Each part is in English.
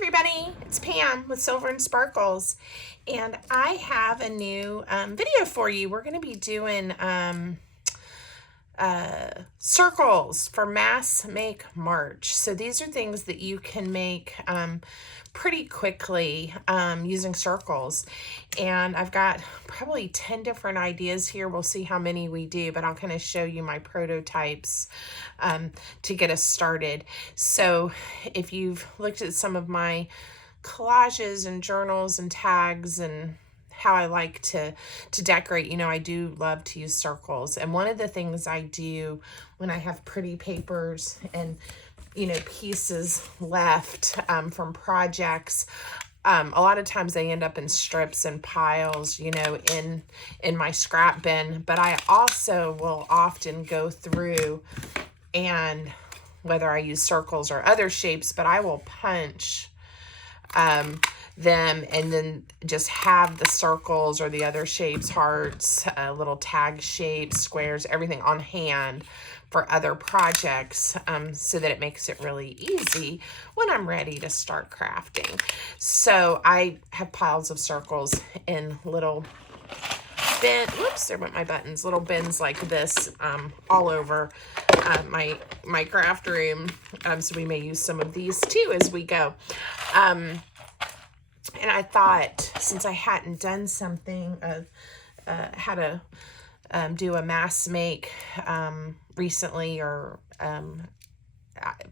everybody, it's Pam with Silver and Sparkles, and I have a new video for you. We're going to be doing circles for Mass Make March. So these are things that you can make pretty quickly using circles, and I've got probably 10 different ideas here. We'll see how many we do, but I'll kind of show you my prototypes to get us started. So if you've looked at some of my collages and journals and tags and how I like to decorate, you know, I do love to use circles. And one of the things I do when I have pretty papers and, you know, pieces left from projects, a lot of times they end up in strips and piles, you know, in my scrap bin. But I also will often go through, and whether I use circles or other shapes, but I will punch them and then just have the circles or the other shapes, hearts, little tag shapes, squares, everything on hand for other projects, so that it makes it really easy when I'm ready to start crafting. So I have piles of circles in little whoops, there went my buttons, little bins like this all over my craft room. So we may use some of these too as we go. And I thought, since I hadn't done something, how to do a mass make recently, or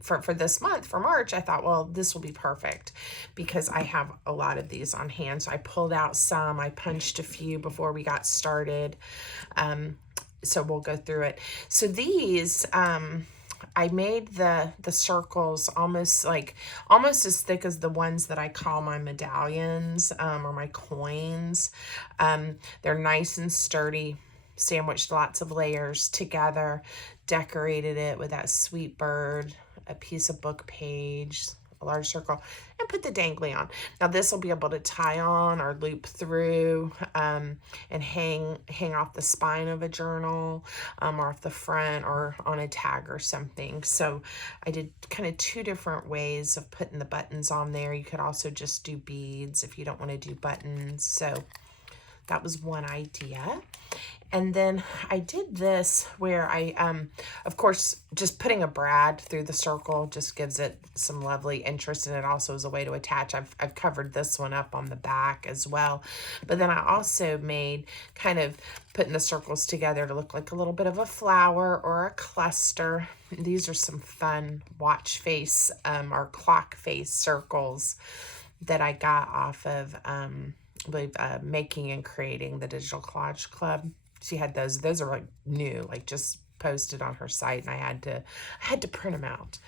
for this month, for March, I thought, well, this will be perfect because I have a lot of these on hand. So I pulled out some, I punched a few before we got started. So we'll go through it. So these, I made the circles almost as thick as the ones that I call my medallions, or my coins. They're nice and sturdy, sandwiched lots of layers together, decorated it with that sweet bird, a piece of book page, a large circle, and put the dangly on. Now this will be able to tie on or loop through, and hang off the spine of a journal, or off the front, or on a tag or something. So I did kind of two different ways of putting the buttons on there. You could also just do beads if you don't want to do buttons. So that was one idea. And then I did this where I, of course, just putting a brad through the circle just gives it some lovely interest, and it also is a way to attach. I've covered this one up on the back as well. But then I also made kind of putting the circles together to look like a little bit of a flower or a cluster. These are some fun watch face or clock face circles that I got off of Making and Creating, the Digital Collage Club. She had those. Those are like new, like just posted on her site, and I had to print them out.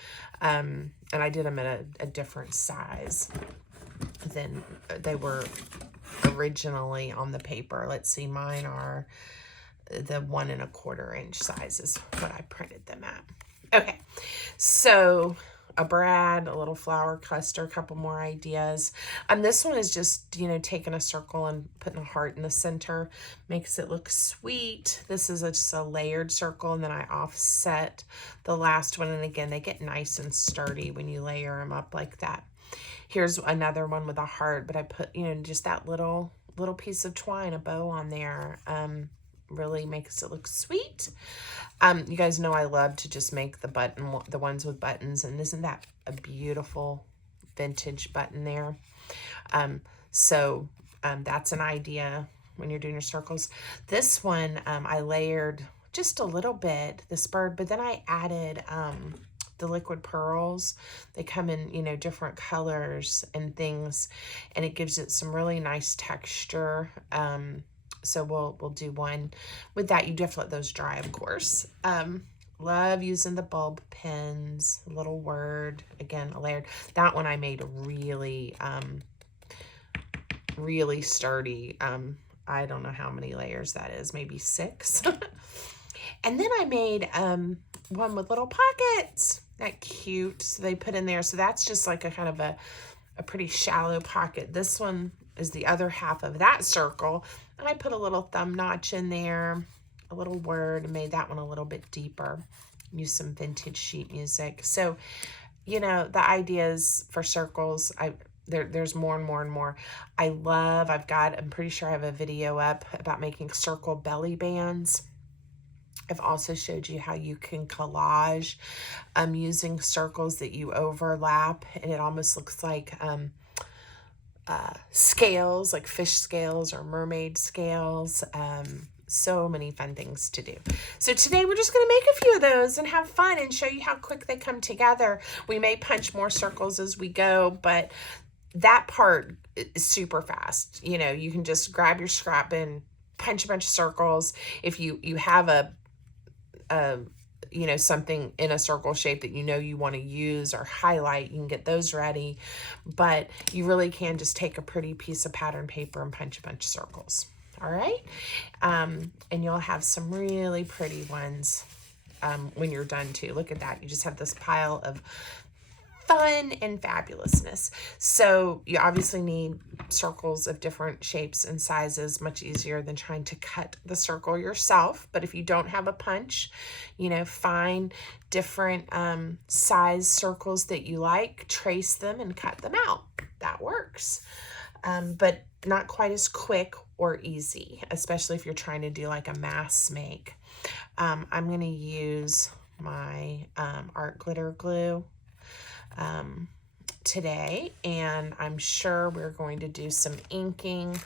And I did them at a different size than they were originally on the paper. Let's see, mine are the 1 1/4 inch size is what I printed them at. Okay, so a brad, a little flower cluster, a couple more ideas. This one is just, you know, taking a circle and putting a heart in the center. Makes it look sweet. This is just a layered circle, and then I offset the last one. And again, they get nice and sturdy when you layer them up like that. Here's another one with a heart, but I put, you know, just that little piece of twine, a bow on there. Really makes it look sweet. You guys know I love to just make the ones with buttons, and isn't that a beautiful vintage button there? So that's an idea when you're doing your circles. This one, I layered just a little bit, this bird, but then I added the liquid pearls. They come in, you know, different colors and things, and it gives it some really nice texture. So we'll do one with that. You do have to let those dry, of course. Love using the bulb pins, a little word, again, a layered. That one I made really, really sturdy. I don't know how many layers that is, maybe 6. And then I made one with little pockets. That cute. So they put in there. So that's just like a kind of a pretty shallow pocket. This one is the other half of that circle. And I put a little thumb notch in there, a little word, and made that one a little bit deeper. Use some vintage sheet music. So, you know, the ideas for circles, there's more and more and more. I'm pretty sure I have a video up about making circle belly bands. I've also showed you how you can collage using circles that you overlap, and it almost looks like scales, like fish scales or mermaid scales. So many fun things to do. So today we're just going to make a few of those and have fun and show you how quick they come together. We may punch more circles as we go, but that part is super fast. You know, you can just grab your scrap bin, punch a bunch of circles. If you have a you know, something in a circle shape that you want to use or highlight, you can get those ready. But you really can just take a pretty piece of pattern paper and punch a bunch of circles. All right. And you'll have some really pretty ones when you're done too. Look at that. You just have this pile of fun and fabulousness. So you obviously need circles of different shapes and sizes, much easier than trying to cut the circle yourself. But if you don't have a punch, you know, find different size circles that you like, trace them and cut them out. That works. But not quite as quick or easy, especially if you're trying to do like a mass make. I'm going to use my art glitter glue today, and I'm sure we're going to do some inking.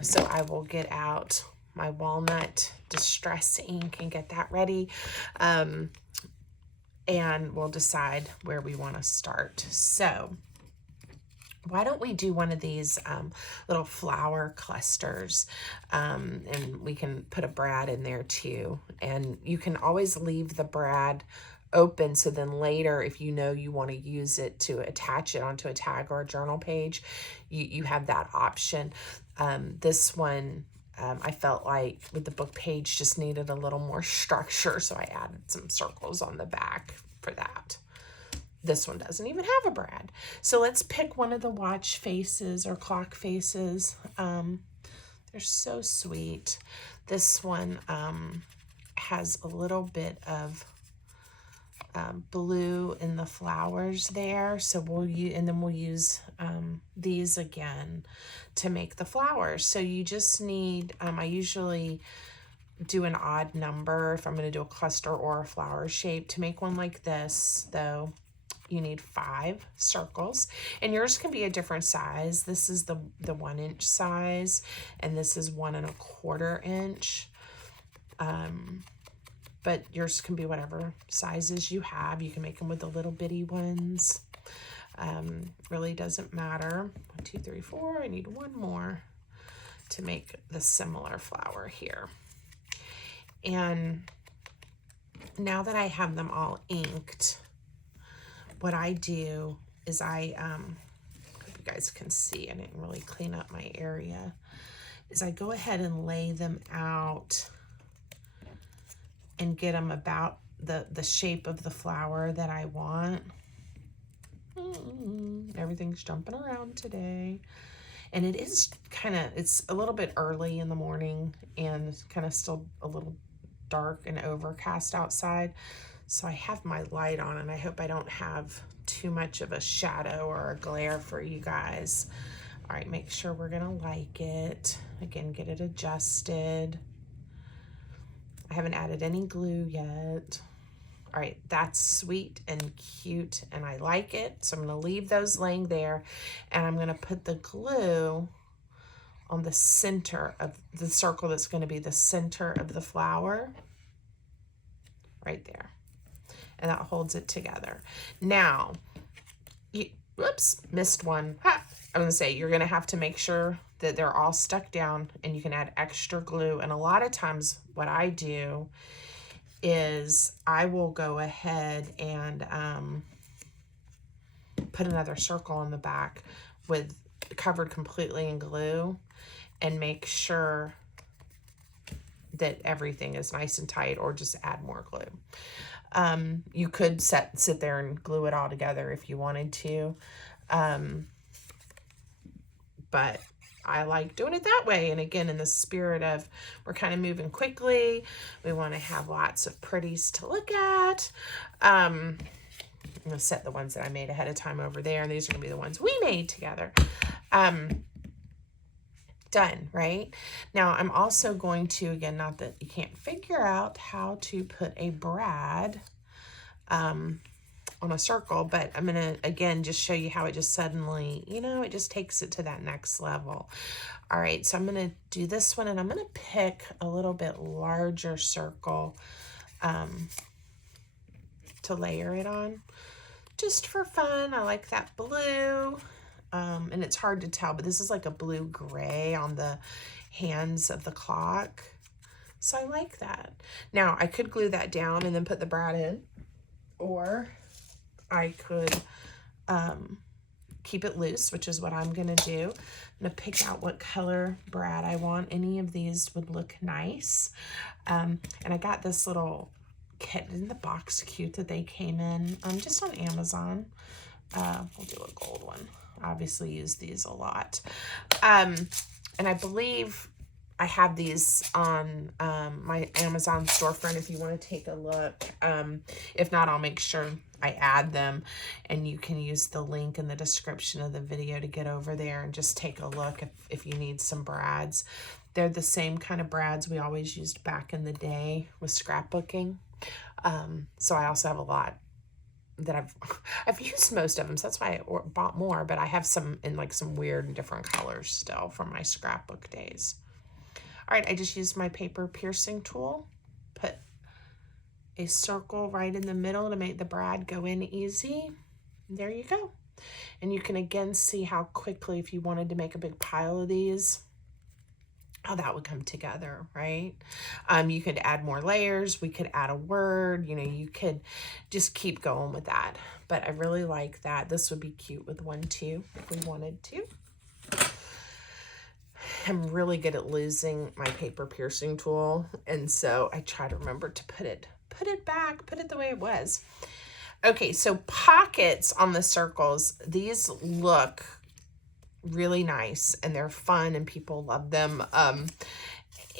So I will get out my walnut distress ink and get that ready. And we'll decide where we want to start. So why don't we do one of these little flower clusters, and we can put a brad in there too. And you can always leave the brad open, so then later, if you know you want to use it to attach it onto a tag or a journal page, you have that option. This one, I felt like with the book page just needed a little more structure, so I added some circles on the back for that. This one doesn't even have a brad. So let's pick one of the watch faces or clock faces. They're so sweet. This one has a little bit of blue in the flowers there. So we'll use these again to make the flowers. So you just need, I usually do an odd number if I'm going to do a cluster or a flower shape. To make one like this, though, you need 5 circles, and yours can be a different size. This is the 1 inch size, and this is 1 1/4 inch. But yours can be whatever sizes you have. You can make them with the little bitty ones. Really doesn't matter. 1, 2, 3, 4. I need 1 more to make the similar flower here. And now that I have them all inked, what I do is I hope you guys can see, I didn't really clean up my area, is I go ahead and lay them out and get them about the shape of the flower that I want. Everything's jumping around today. And it is it's a little bit early in the morning and kind of still a little dark and overcast outside. So I have my light on, and I hope I don't have too much of a shadow or a glare for you guys. All right, make sure we're gonna like it. Again, get it adjusted. I haven't added any glue yet. All right, that's sweet and cute, and I like it. So I'm gonna leave those laying there, and I'm gonna put the glue on the center of the circle that's gonna be the center of the flower, right there. And that holds it together. Now, whoops, missed one. Ha! I'm gonna say you're gonna have to make sure that they're all stuck down, and you can add extra glue. And a lot of times what I do is I will go ahead and put another circle on the back with covered completely in glue, and make sure that everything is nice and tight, or just add more glue. You could sit there and glue it all together if you wanted to. But I like doing it that way. And again, in the spirit of we're kind of moving quickly, we want to have lots of pretties to look at. I'm going to set the ones that I made ahead of time over there, and these are going to be the ones we made together. Done, right? Now I'm also going to, again, not that you can't figure out how to put a brad on a circle, but I'm going to, again, just show you how it just suddenly, you know, it just takes it to that next level. All right, so I'm going to do this one, and I'm going to pick a little bit larger circle to layer it on, just for fun. I like that blue. And it's hard to tell, but this is like a blue-gray on the hands of the clock. So I like that. Now, I could glue that down and then put the brad in, or I could keep it loose, which is what I'm going to do. I'm going to pick out what color brad I want. Any of these would look nice. And I got this little kit in the box, cute, that they came in just on Amazon. We'll do a gold one. Obviously use these a lot. And I believe I have these on my Amazon storefront if you want to take a look. If not, I'll make sure I add them, and you can use the link in the description of the video to get over there and just take a look if you need some brads. They're the same kind of brads we always used back in the day with scrapbooking. So I also have a lot that I've used most of them, so that's why I bought more, but I have some in like some weird and different colors still from my scrapbook days. All right, I just used my paper piercing tool, put a circle right in the middle to make the brad go in easy. There you go. And you can again see how quickly, if you wanted to make a big pile of these, how that would come together, right? You could add more layers. We could add a word. You know, you could just keep going with that. But I really like that. This would be cute with one too, if we wanted to. I'm really good at losing my paper piercing tool, and so I try to remember to put it back, put it the way it was. Okay, so pockets on the circles. These look really nice, and they're fun, and people love them.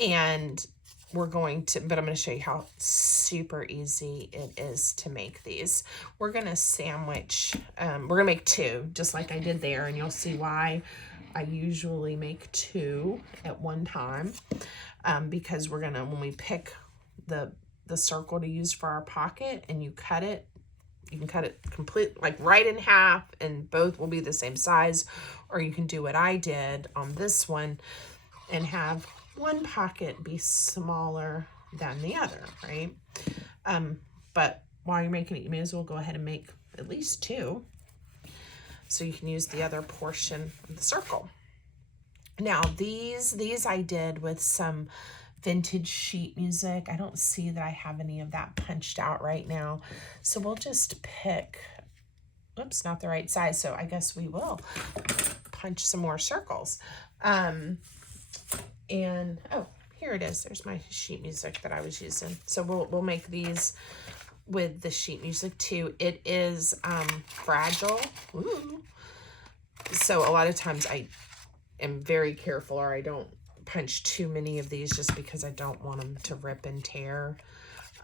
And we're going to, but I'm going to show you how super easy it is to make these. We're going to sandwich, we're going to make two, just like I did there, and you'll see why I usually make two at one time, because we're going to, when we pick the circle to use for our pocket and you cut it, you can cut it complete, like right in half, and both will be the same size, or you can do what I did on this one and have one pocket be smaller than the other, right? But while you're making it, you may as well go ahead and make at least two, so you can use the other portion of the circle. Now these I did with some vintage sheet music. I don't see that I have any of that punched out right now, so we'll just pick, oops, not the right size, so I guess we will punch some more circles. And oh, here it is. There's my sheet music that I was using. So we'll make these with the sheet music too. It is fragile. Ooh. So a lot of times I am very careful, or I don't punch too many of these just because I don't want them to rip and tear.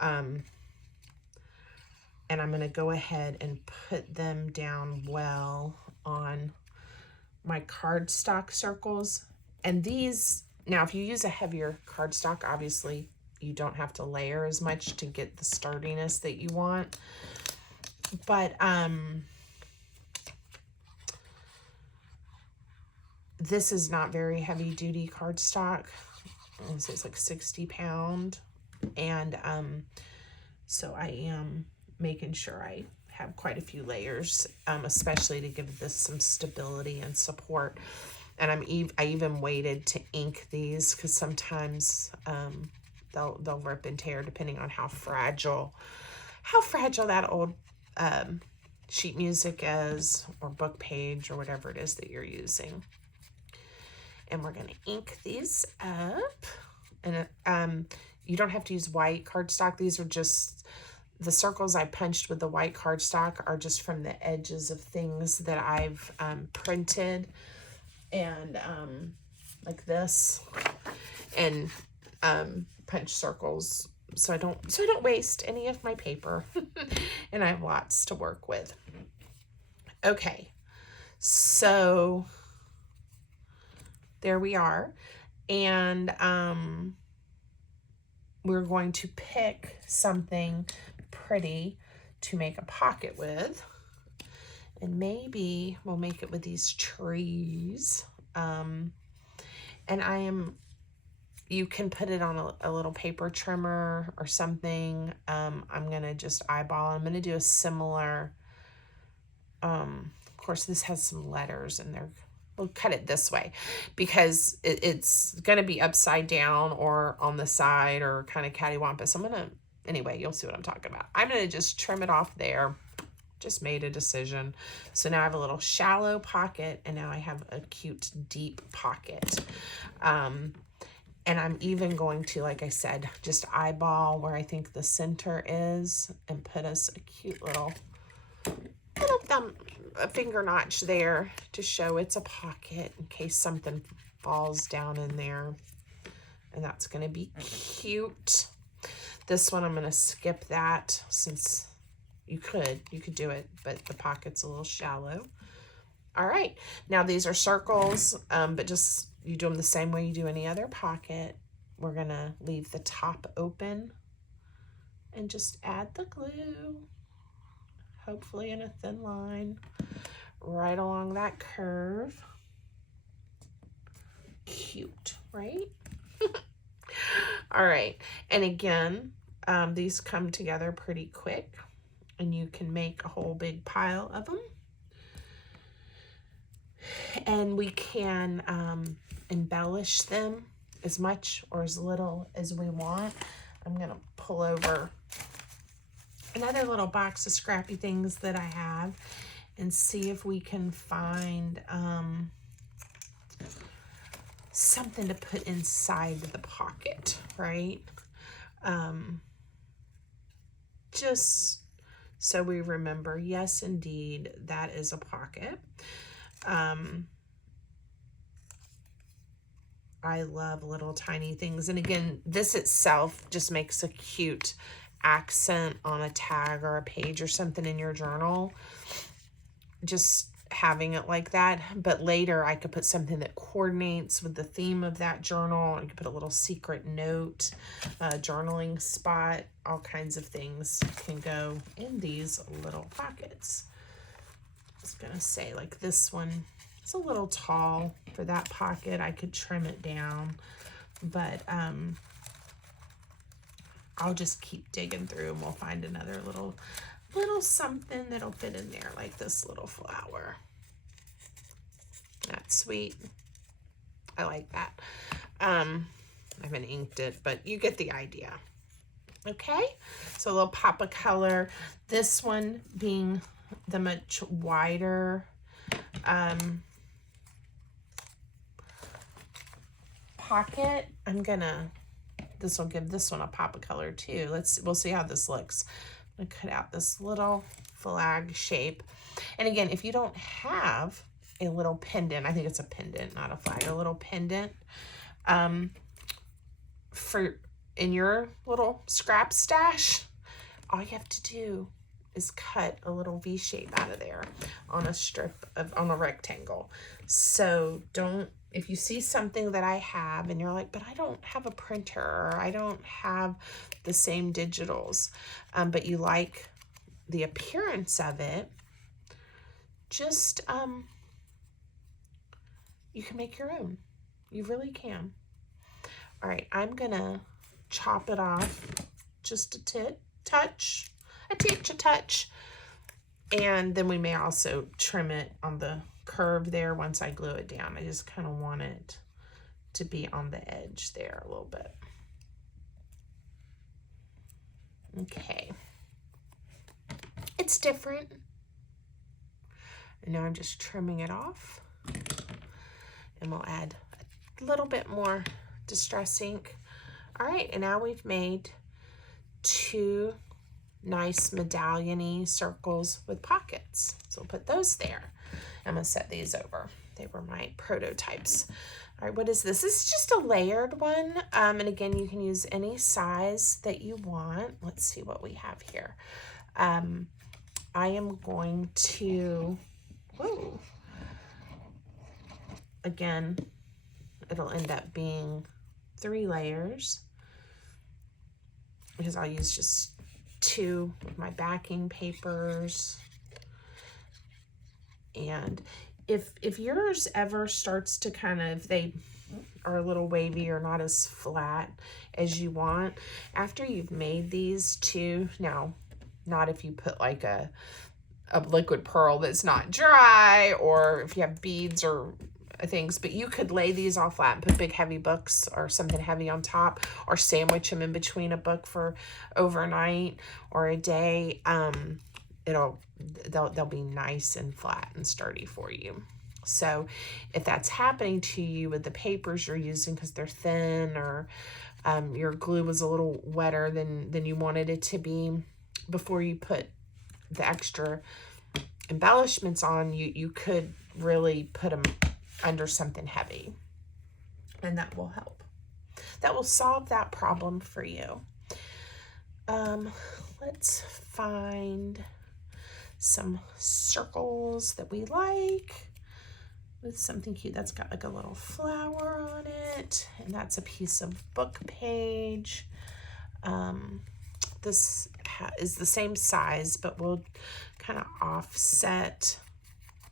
And I'm going to go ahead and put them down well on my cardstock circles. And these, now if you use a heavier cardstock, obviously you don't have to layer as much to get the sturdiness that you want. But this is not very heavy duty cardstock. It's like 60 pound. And so I am making sure I have quite a few layers, especially to give this some stability and support. And I even waited to ink these, because sometimes they'll rip and tear depending on how fragile that old sheet music is, or book page, or whatever it is that you're using. And we're going to ink these up. And you don't have to use white cardstock. These are just, the circles I punched with the white cardstock are just from the edges of things that I've printed, and like this, and punch circles so I don't waste any of my paper and I have lots to work with. Okay, so there we are. And we're going to pick something pretty to make a pocket with. And maybe we'll make it with these trees. And you can put it on a little paper trimmer or something. I'm going to just eyeball. I'm going to do a similar, of course, this has some letters in there. We'll cut it this way because it's going to be upside down or on the side or kind of cattywampus. Anyway, you'll see what I'm talking about. I'm going to just trim it off there. Just made a decision. So now I have a little shallow pocket and now I have a cute deep pocket. And I'm even going to, like I said, just eyeball where I think the center is and put us a cute little a finger notch there to show it's a pocket in case something falls down in there. And that's going to be cute. This one I'm going to skip that since you could do it, but the pocket's a little shallow. All right, now these are circles, but just you do them the same way you do any other pocket. We're going to leave the top open and just add the glue. Hopefully in a thin line right along that curve. Cute, right? All right, and again, these come together pretty quick and you can make a whole big pile of them. And we can embellish them as much or as little as we want. I'm gonna pull over another little box of scrappy things that I have and see if we can find something to put inside the pocket, right? Just so we remember, yes, indeed, that is a pocket. I love little tiny things. And again, this itself just makes a cute accent on a tag or a page or something in your journal, just having it like that. But later I could put something that coordinates with the theme of that journal. I could put a little secret note, journaling spot, all kinds of things can go in these little pockets. I was gonna say, like this one, it's a little tall for that pocket. I could trim it down, but I'll just keep digging through and we'll find another little something that'll fit in there, like this little flower. That's sweet. I like that. I haven't inked it, but you get the idea. Okay, so a little pop of color. This one being the much wider pocket. This will give this one a pop of color too. We'll see how this looks. I'm gonna cut out this little flag shape. And again, if you don't have a little pendant, I think it's a pendant, not a flag, a little pendant, in your little scrap stash, all you have to do is cut a little V shape out of there on a rectangle. So if you see something that I have and you're like, but I don't have a printer or I don't have the same digitals, but you like the appearance of it, just, you can make your own. You really can. All right, I'm gonna chop it off just a touch, and then we may also trim it on the curve there once I glue it down. I just kind of want it to be on the edge there a little bit. Okay, it's different. And now I'm just trimming it off, and we'll add a little bit more distress ink. All right, and now we've made two nice medallion-y circles with pockets. So we'll put those there. I'm gonna set these over. They were my prototypes. All right, what is this? This is just a layered one. And again, you can use any size that you want. Let's see what we have here. I am going to, whoa, again, it'll end up being 3 layers because I'll use just 2 of my backing papers. And if yours ever starts to kind of, they are a little wavy or not as flat as you want, after you've made these 2, now, not if you put like a liquid pearl that's not dry, or if you have beads or things, but you could lay these all flat and put big heavy books or something heavy on top, or sandwich them in between a book for overnight or a day. They'll be nice and flat and sturdy for you. So if that's happening to you with the papers you're using because they're thin, or your glue was a little wetter than you wanted it to be before you put the extra embellishments on, you could really put them under something heavy, and that will help. That will solve that problem for you. Let's find some circles that we like with something cute that's got like a little flower on it, and that's a piece of book page. This is the same size, but we'll kind of offset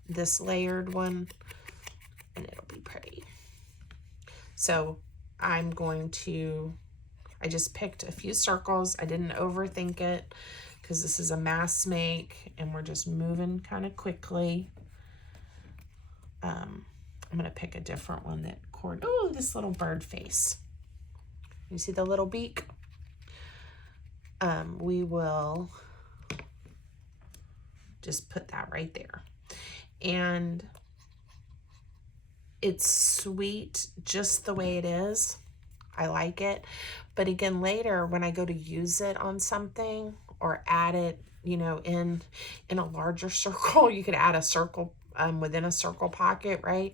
this layered one, and it'll be pretty. So I'm going to, I just picked a few circles. I didn't overthink it because this is a mass make and we're just moving kind of quickly. I'm going to pick a different one that oh, this little bird face. You see the little beak? We will just put that right there. And it's sweet just the way it is. I like it. But again, later when I go to use it on something or add it, you know, in a larger circle, you could add a circle within a circle pocket, right?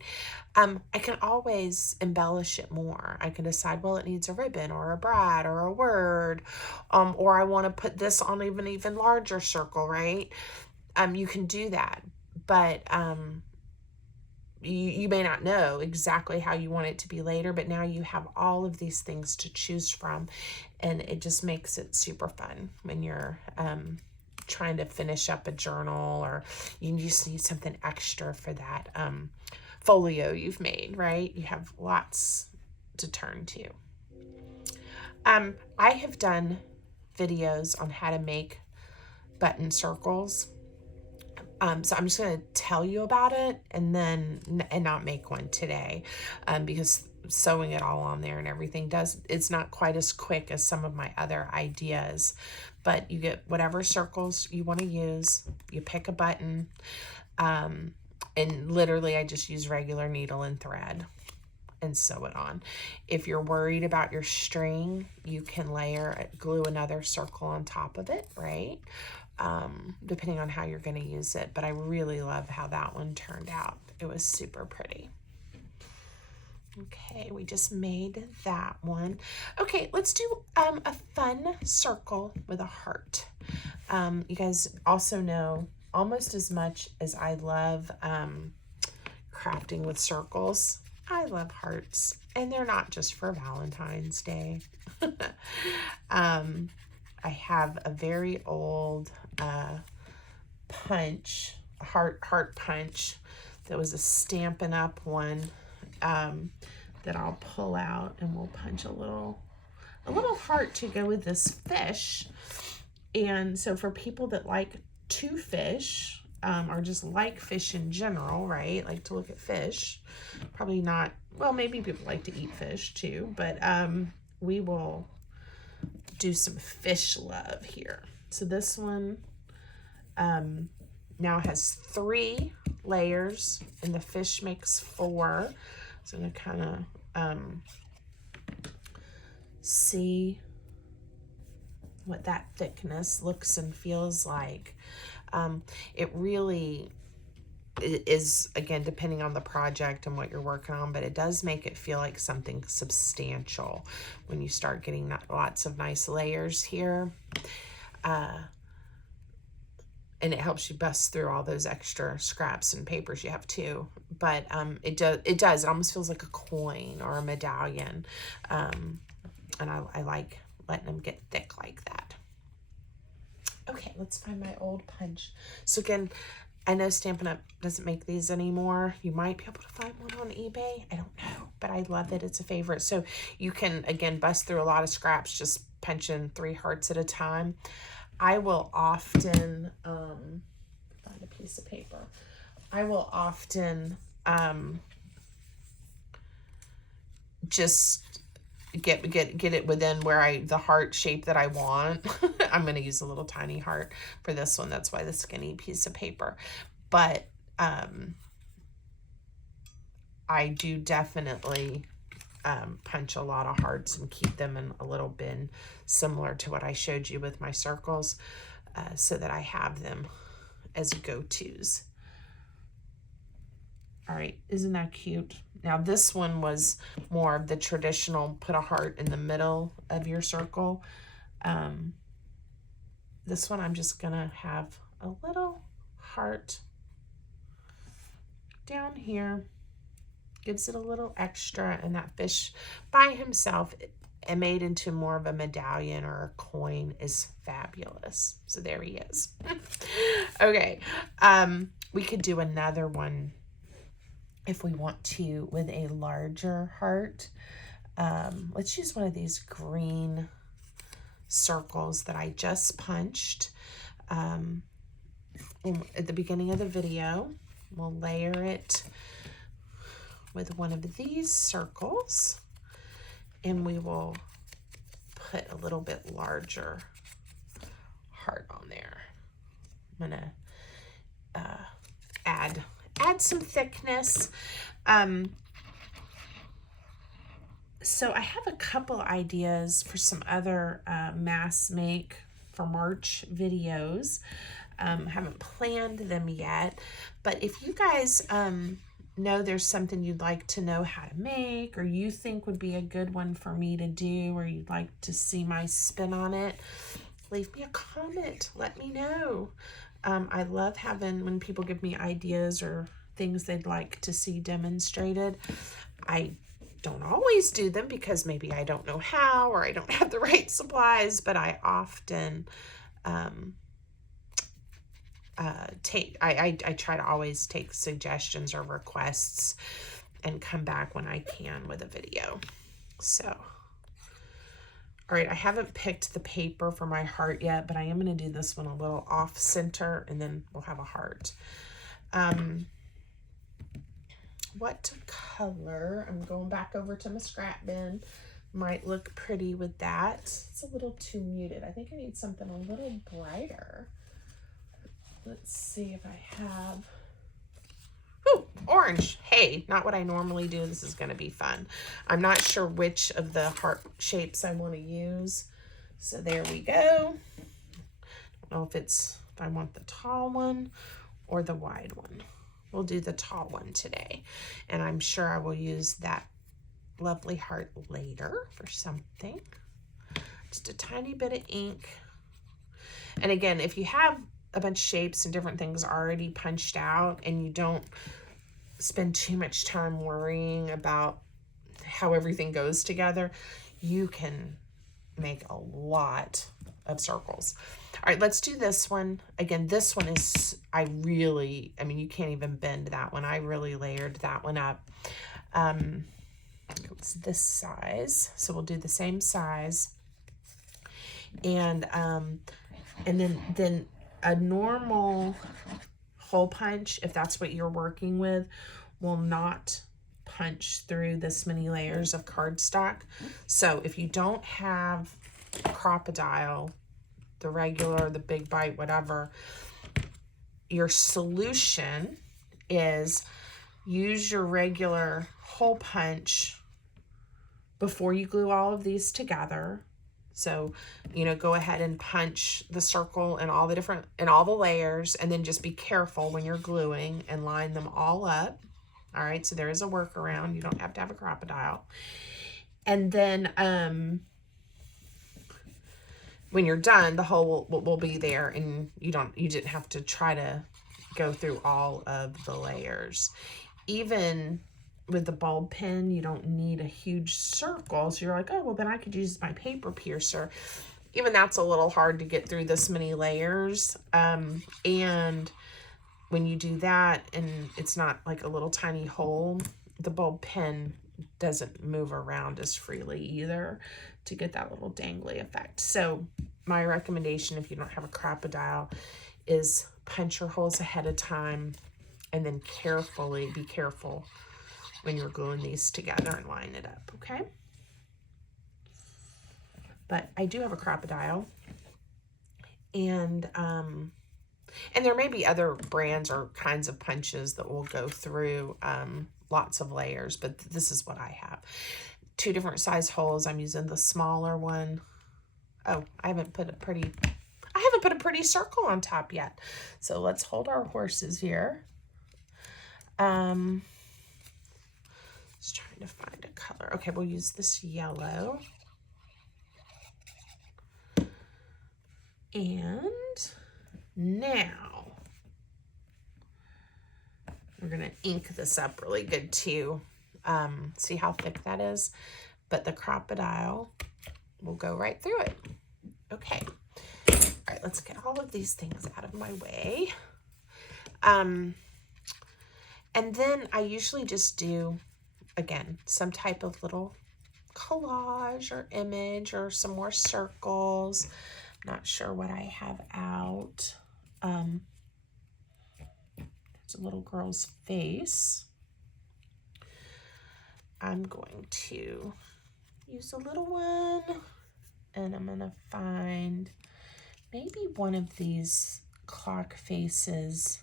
I can always embellish it more. I can decide, well, it needs a ribbon or a brad or a word, or I want to put this on even larger circle, right? You can do that, but you may not know exactly how you want it to be later, but now you have all of these things to choose from, and it just makes it super fun when you're trying to finish up a journal, or you just need something extra for that folio you've made, right? You have lots to turn to. I have done videos on how to make button circles. So I'm just going to tell you about it and not make one today, because sewing it all on there and everything it's not quite as quick as some of my other ideas. But you get whatever circles you want to use, you pick a button, and literally I just use regular needle and thread and sew it on. If you're worried about your string, you can glue another circle on top of it, right? Depending on how you're going to use it. But I really love how that one turned out. It was super pretty. Okay, we just made that one. Okay, let's do a fun circle with a heart. You guys also know, almost as much as I love crafting with circles, I love hearts, and they're not just for Valentine's Day. I have a very old punch, heart punch, that was a Stampin' Up! One that I'll pull out, and we'll punch a little heart to go with this fish. And so for people that like to fish, or just like fish in general, right? Like to look at fish. Probably not, well, maybe people like to eat fish too, but we will do some fish love here. So this one now has 3 layers, and the fish makes 4. So I'm going to kind of see what that thickness looks and feels like. It really is, again, depending on the project and what you're working on, but it does make it feel like something substantial when you start getting lots of nice layers here. And it helps you bust through all those extra scraps and papers you have too. But it almost feels like a coin or a medallion. And I like letting them get thick like that. Okay, let's find my old punch. So again, I know Stampin' Up! Doesn't make these anymore. You might be able to find one on eBay. I don't know, but I love it. It's a favorite. So you can, again, bust through a lot of scraps just punching 3 hearts at a time. I will often, find a piece of paper. I will often just get it within where the heart shape that I want. I'm going to use a little tiny heart for this one. That's why the skinny piece of paper. But I do definitely punch a lot of hearts and keep them in a little bin similar to what I showed you with my circles, so that I have them as go-tos. All right, isn't that cute? Now this one was more of the traditional, put a heart in the middle of your circle. This one I'm just gonna have a little heart down here. Gives it a little extra, and that fish by himself and made into more of a medallion or a coin is fabulous. So there he is. Okay, we could do another one if we want to with a larger heart. Let's use one of these green circles that I just punched at the beginning of the video. We'll layer it with one of these circles, and we will put a little bit larger heart on there. I'm gonna add some thickness. So I have a couple ideas for some other mass make for March videos. Haven't planned them yet, but if you guys know there's something you'd like to know how to make, or you think would be a good one for me to do, or you'd like to see my spin on it, leave me a comment. Let me know. I love having when people give me ideas or things they'd like to see demonstrated. I don't always do them because maybe I don't know how, or I don't have the right supplies, but I often I try to always take suggestions or requests and come back when I can with a video. So, all right, I haven't picked the paper for my heart yet, but I am going to do this one a little off center, and then we'll have a heart. What color? I'm going back over to my scrap bin. Might look pretty with that. It's a little too muted. I think I need something a little brighter. Let's see if I have, ooh, orange. Hey, not what I normally do. This is gonna be fun. I'm not sure which of the heart shapes I wanna use. So there we go. I don't know if I want the tall one or the wide one. We'll do the tall one today. And I'm sure I will use that lovely heart later for something. Just a tiny bit of ink. And again, if you have a bunch of shapes and different things already punched out and you don't spend too much time worrying about how everything goes together, you can make a lot of circles. All right, let's do this one. Again, this one is, I mean, you can't even bend that one. I really layered that one up. It's this size, so we'll do the same size. And then a normal hole punch, if that's what you're working with, will not punch through this many layers of cardstock. So if you don't have Crop-A-Dile, the regular, the Big Bite, whatever, your solution is use your regular hole punch before you glue all of these together. So, you know, go ahead and punch the circle in all the layers, and then just be careful when you're gluing and line them all up. All right, so there is a workaround. You don't have to have a crocodile. And then when you're done, the hole will be there, and you didn't have to try to go through all of the layers. Even with the bulb pen, you don't need a huge circle. So you're like, oh, well, then I could use my paper piercer. Even that's a little hard to get through this many layers. And when you do that, and it's not like a little tiny hole, the bulb pen doesn't move around as freely either to get that little dangly effect. So my recommendation, if you don't have a crocodile, is punch your holes ahead of time, and then be careful when you're gluing these together and line it up, okay? But I do have a crocodile, and there may be other brands or kinds of punches that will go through lots of layers, but this is what I have. 2 different size holes. I'm using the smaller one. Oh, I haven't put a pretty circle on top yet. So let's hold our horses here. Just trying to find a color. Okay, we'll use this yellow. And now we're gonna ink this up really good too. See how thick that is? But the crocodile will go right through it. Okay. All right, let's get all of these things out of my way. And then I usually just do, again, some type of little collage or image or some more circles. Not sure what I have out. It's a little girl's face. I'm going to use a little one, and I'm gonna find maybe one of these clock faces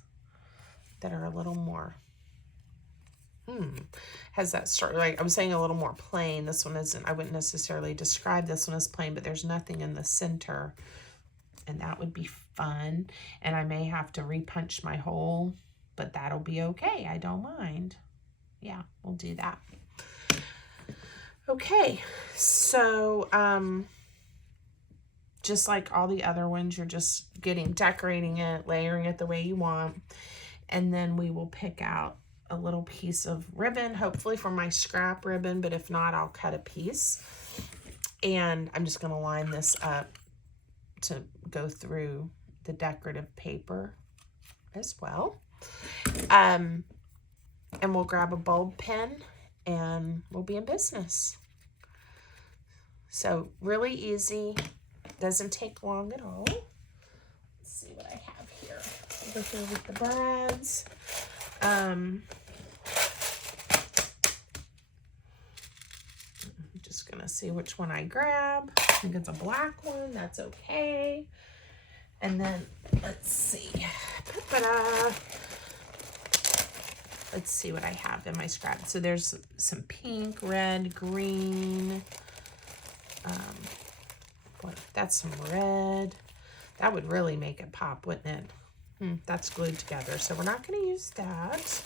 that are a little more, has that start, like I was saying, a little more plain. This one isn't, I wouldn't necessarily describe this one as plain, but there's nothing in the center, and that would be fun. And I may have to repunch my hole, but that'll be okay. I don't mind. Yeah, we'll do that. Okay, so just like all the other ones, you're just decorating it, layering it the way you want. And then we will pick out a little piece of ribbon, hopefully from my scrap ribbon, but if not, I'll cut a piece. And I'm just gonna line this up to go through the decorative paper as well. And we'll grab a bulb pen and we'll be in business. So really easy, doesn't take long at all. Let's see what I have here. I'll go through with the brads. I'm just gonna see which one I grab. I think it's a black one, that's okay. And then let's see. Let's see what I have in my scrap. So there's some pink, red, green. That's some red. That would really make it pop, wouldn't it? That's glued together, so we're not going to use that.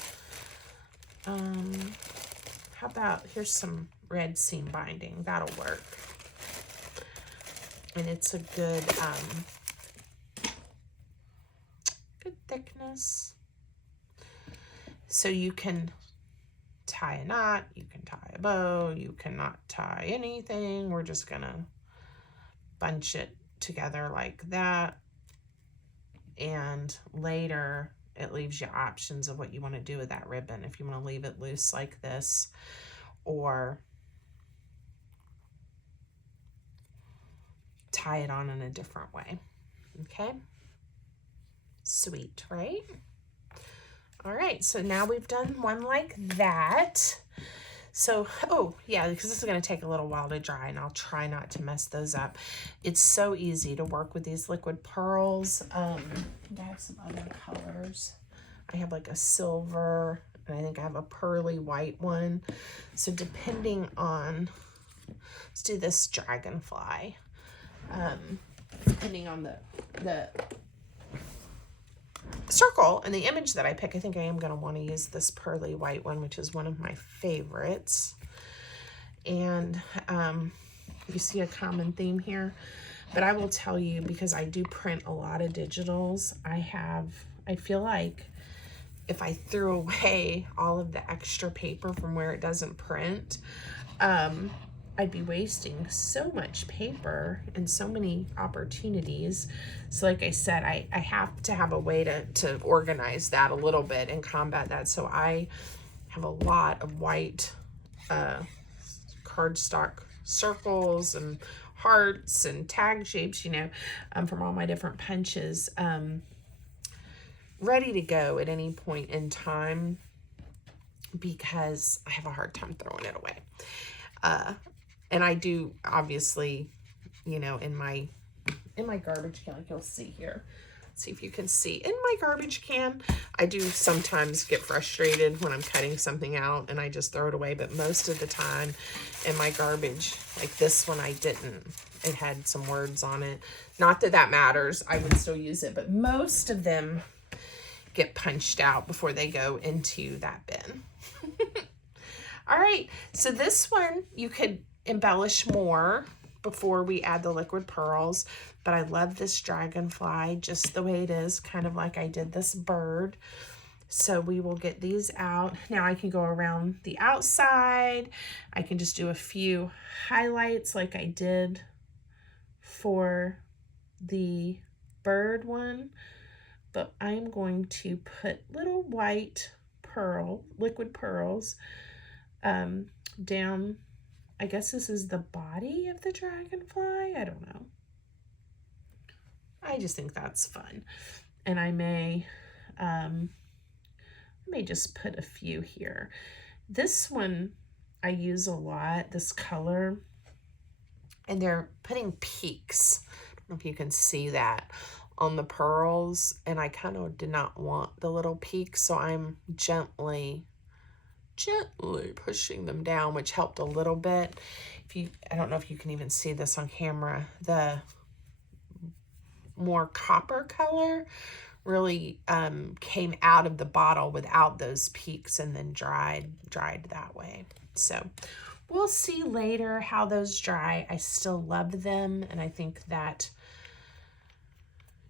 How about, here's some red seam binding. That'll work. And it's a good thickness. So you can tie a knot, you can tie a bow, you cannot tie anything. We're just gonna bunch it together like that. And later it leaves you options of what you want to do with that ribbon. If you want to leave it loose like this, or tie it on in a different way. Okay, sweet, right? All right, so now we've done one like that. So, oh yeah, because this is gonna take a little while to dry, and I'll try not to mess those up. It's so easy to work with these liquid pearls. I have some other colors. I have like a silver, and I think I have a pearly white one. So depending on, let's do this dragonfly. depending on the circle and the image that I pick. I think I am going to want to use this pearly white one, which is one of my favorites. And you see a common theme here. But I will tell you, because I do print a lot of digitals, I feel like if I threw away all of the extra paper from where it doesn't print, I'd be wasting so much paper and so many opportunities. So like I said, I have to have a way to organize that a little bit and combat that. So I have a lot of white cardstock circles and hearts and tag shapes, you know, from all my different punches, ready to go at any point in time, because I have a hard time throwing it away. And I do, obviously, you know, in my garbage can, like you'll see here. Let's see if you can see. In my garbage can, I do sometimes get frustrated when I'm cutting something out and I just throw it away. But most of the time in my garbage, like this one, I didn't. It had some words on it. Not that that matters. I would still use it. But most of them get punched out before they go into that bin. All right. So this one, you could embellish more before we add the liquid pearls, but I love this dragonfly just the way it is, kind of like I did this bird. So we will get these out. Now I can go around the outside. I can just do a few highlights like I did for the bird one, but I'm going to put little white liquid pearls down. I guess this is the body of the dragonfly. I don't know. I just think that's fun. And I may just put a few here. This one I use a lot, this color, and they're putting peaks. I don't know if you can see that on the pearls, and I kind of did not want the little peaks, so I'm gently pushing them down, which helped a little bit. I don't know if you can even see this on camera, the more copper color really came out of the bottle without those peaks and then dried that way. So we'll see later how those dry. I still love them, and I think that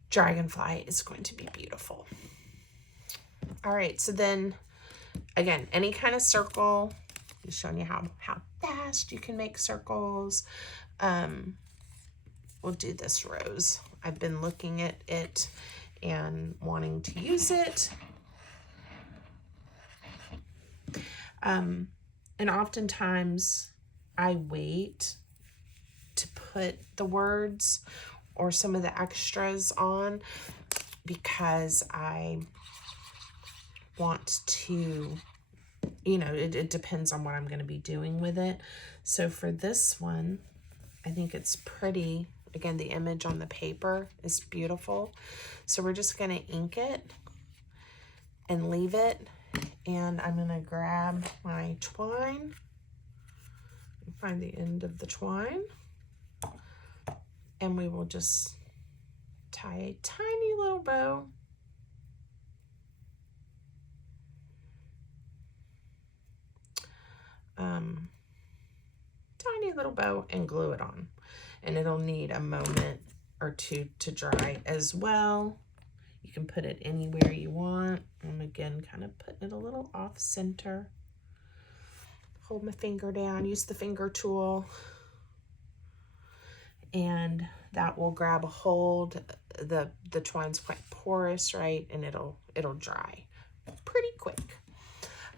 dragonfly is going to be beautiful. All right, so then again, any kind of circle, just showing you how fast you can make circles. We'll do this rose. I've been looking at it and wanting to use it. And oftentimes I wait to put the words or some of the extras on because I want to, you know, it depends on what I'm going to be doing with it. So for this one, I think it's pretty. Again, the image on the paper is beautiful. So we're just going to ink it and leave it. And I'm going to grab my twine, find the end of the twine, and we will just tie a tiny little bow. Tiny little bow, and glue it on. And it'll need a moment or two to dry as well. You can put it anywhere you want. I'm again kind of putting it a little off center. Hold my finger down, use the finger tool, and that will grab a hold. The twine's quite porous, right? And it'll dry pretty quick.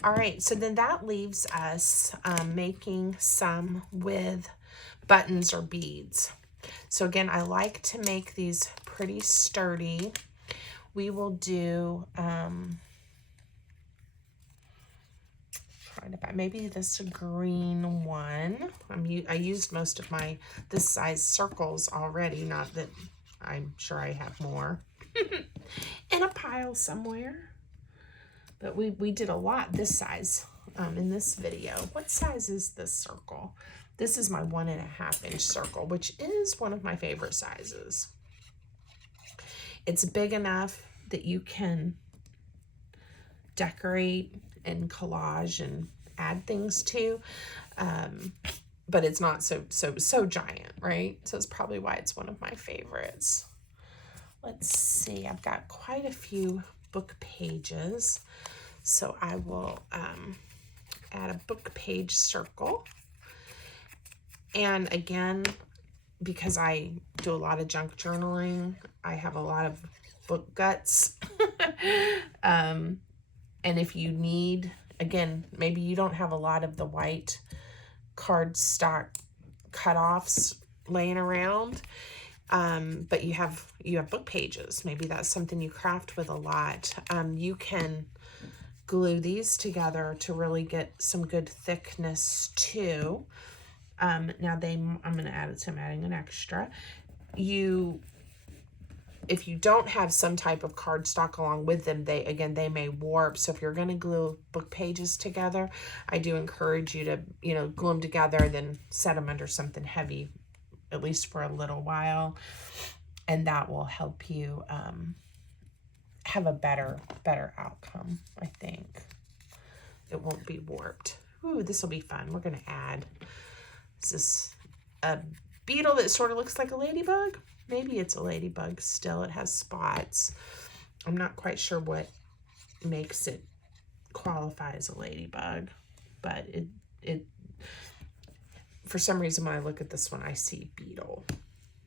All right, so then that leaves us making some with buttons or beads. So again, I like to make these pretty sturdy. We will do, maybe this green one. I used most of this size circles already, not that I'm sure I have more in a pile somewhere. But we did a lot this size in this video. What size is this circle? This is my 1.5 inch circle, which is one of my favorite sizes. It's big enough that you can decorate and collage and add things to, but it's not so giant, right? So it's probably why it's one of my favorites. Let's see, I've got quite a few book pages, so I will add a book page circle. And again, because I do a lot of junk journaling, I have a lot of book guts. And if you need, again, maybe you don't have a lot of the white cardstock cutoffs laying around, but you have book pages. Maybe that's something you craft with a lot. You can glue these together to really get some good thickness too. Now I'm going to add it, so I'm adding an extra. If you don't have some type of cardstock along with them, they may warp. So if you're going to glue book pages together, I do encourage you to, glue them together, then set them under something heavy, at least for a little while. And that will help you have a better outcome, I think. It won't be warped. Ooh, this will be fun. We're going to add, is this a beetle that sort of looks like a ladybug? Maybe it's a ladybug still. It has spots. I'm not quite sure what makes it qualify as a ladybug, but it for some reason when I look at this one, I see beetle.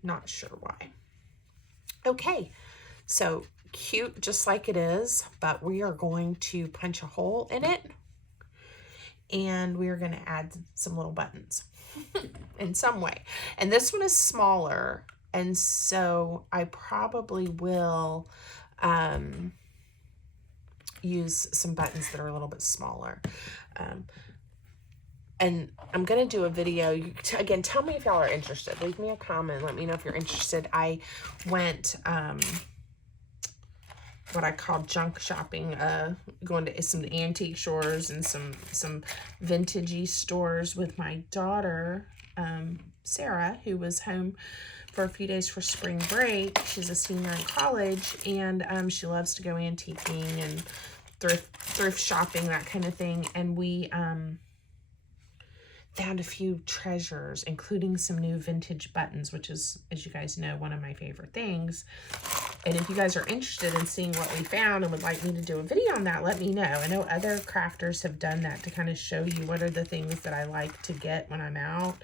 Not sure why. Okay, so cute just like it is, but we are going to punch a hole in it, and we are going to add some little buttons in some way. And this one is smaller, and so I probably will use some buttons that are a little bit smaller. And I'm going to do a video. Again, tell me if y'all are interested. Leave me a comment. Let me know if you're interested. I went what I call junk shopping, going to some antique stores and some vintagey stores with my daughter, Sarah, who was home for a few days for spring break. She's a senior in college, and she loves to go antiquing and thrift shopping, that kind of thing. And we found a few treasures, including some new vintage buttons, which is, as you guys know, one of my favorite things. And if you guys are interested in seeing what we found and would like me to do a video on that, let me know. I know other crafters have done that to kind of show you what are the things that I like to get when I'm out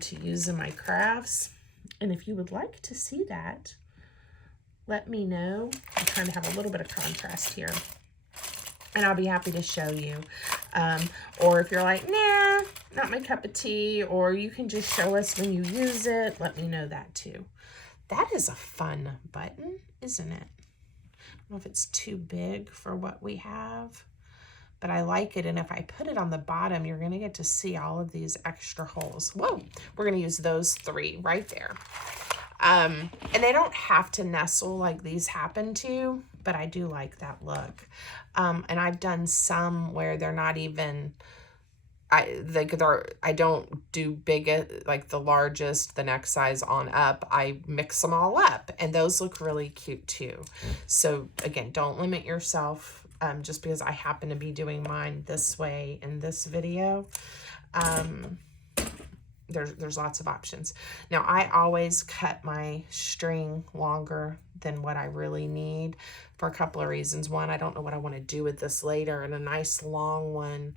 to use in my crafts. And if you would like to see that, let me know. I'm trying to have a little bit of contrast here, and I'll be happy to show you. Or if you're like, nah, not my cup of tea, or you can just show us when you use it, let me know that too. That is a fun button, isn't it? I don't know if it's too big for what we have, but I like it. And if I put it on the bottom, you're going to get to see all of these extra holes. Whoa, we're going to use those 3 right there. And they don't have to nestle like these happen to, but I do like that look. And I've done some where they're not even, I don't do big, like the largest, the next size on up. I mix them all up, and those look really cute too. So again, don't limit yourself just because I happen to be doing mine this way in this video. There's lots of options. Now, I always cut my string longer than what I really need for a couple of reasons. One, I don't know what I want to do with this later, and a nice long one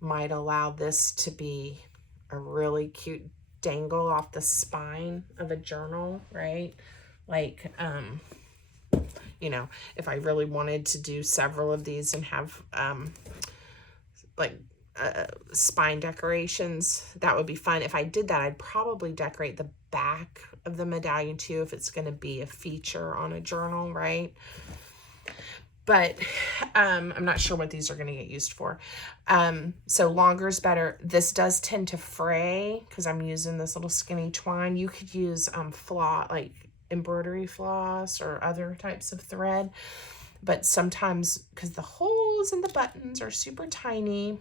might allow this to be a really cute dangle off the spine of a journal, right? Like, if I really wanted to do several of these and have, spine decorations, that would be fun. If I did that, I'd probably decorate the back of the medallion too, if it's going to be a feature on a journal, right? But I'm not sure what these are going to get used for. So longer is better. This does tend to fray because I'm using this little skinny twine. You could use floss, like embroidery floss or other types of thread. But sometimes, because the holes in the buttons are super tiny,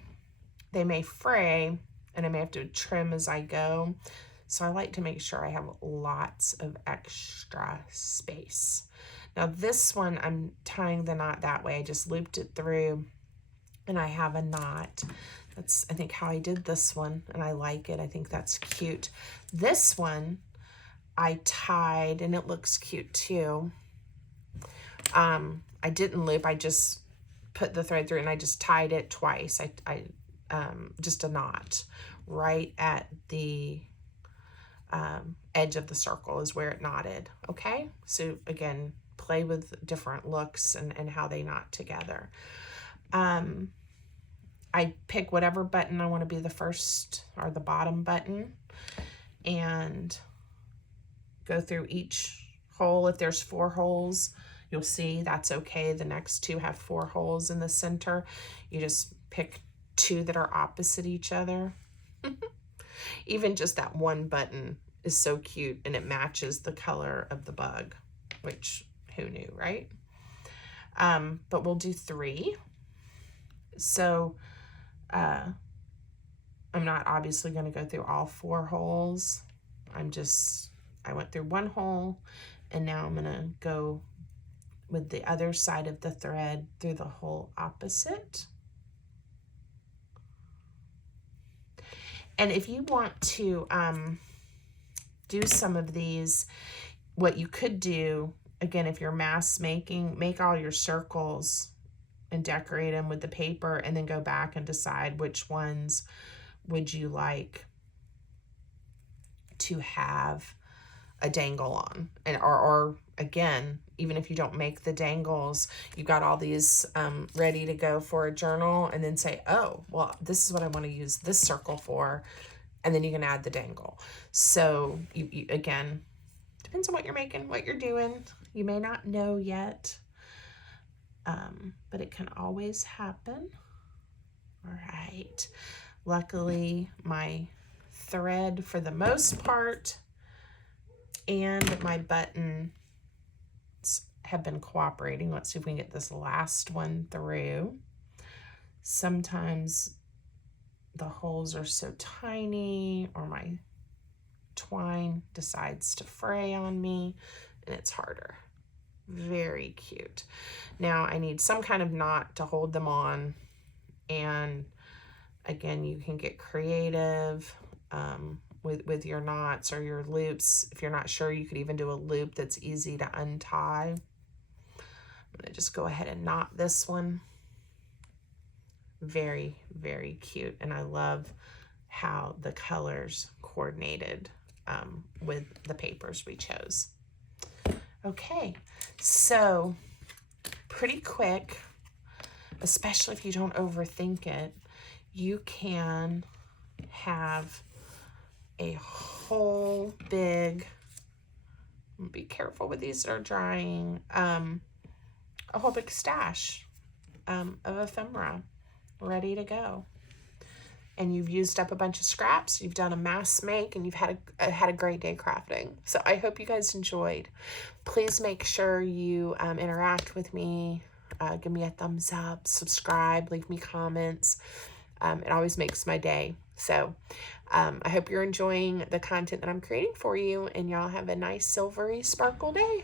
they may fray and I may have to trim as I go. So I like to make sure I have lots of extra space. Now this one, I'm tying the knot that way. I just looped it through and I have a knot. That's, I think, how I did this one, and I like it. I think that's cute. This one I tied, and it looks cute too. I didn't loop, I just put the thread through and I just tied it twice. I just a knot right at the edge of the circle is where it knotted. Okay, so again, play with different looks and how they knot together. I pick whatever button I want to be the first or the bottom button and go through each hole. If there's 4 holes, you'll see that's okay. The next 2 have 4 holes in the center. You just pick 2 that are opposite each other. Even just that one button is so cute, and it matches the color of the bug, which who knew, right? But we'll do 3. So I'm not obviously going to go through all 4 holes. I went through 1 hole, and now I'm going to go with the other side of the thread through the hole opposite. And if you want to do some of these, what you could do, again, if you're mass making, make all your circles and decorate them with the paper, and then go back and decide which ones would you like to have a dangle on. And or again, even if you don't make the dangles, you got all these ready to go for a journal, and then say, oh, well, this is what I want to use this circle for, and then you can add the dangle. So you again, depends on what you're making, what you're doing. You may not know yet, but it can always happen. All right. Luckily, my thread, for the most part, and my buttons have been cooperating. Let's see if we can get this last one through. Sometimes the holes are so tiny, or my twine decides to fray on me, and it's harder. Very cute. Now I need some kind of knot to hold them on, and again, you can get creative with your knots or your loops. If you're not sure, you could even do a loop that's easy to untie. I'm gonna just go ahead and knot this one. Very, very cute, and I love how the colors coordinated with the papers we chose. Okay, so pretty quick, especially if you don't overthink it, you can have a whole big, be careful with these that are drying, a whole big stash of ephemera ready to go. And you've used up a bunch of scraps, you've done a mass make, and you've had a great day crafting. So I hope you guys enjoyed. Please make sure you interact with me, give me a thumbs up, subscribe, leave me comments. It always makes my day. So I hope you're enjoying the content that I'm creating for you, and y'all have a nice silvery sparkle day.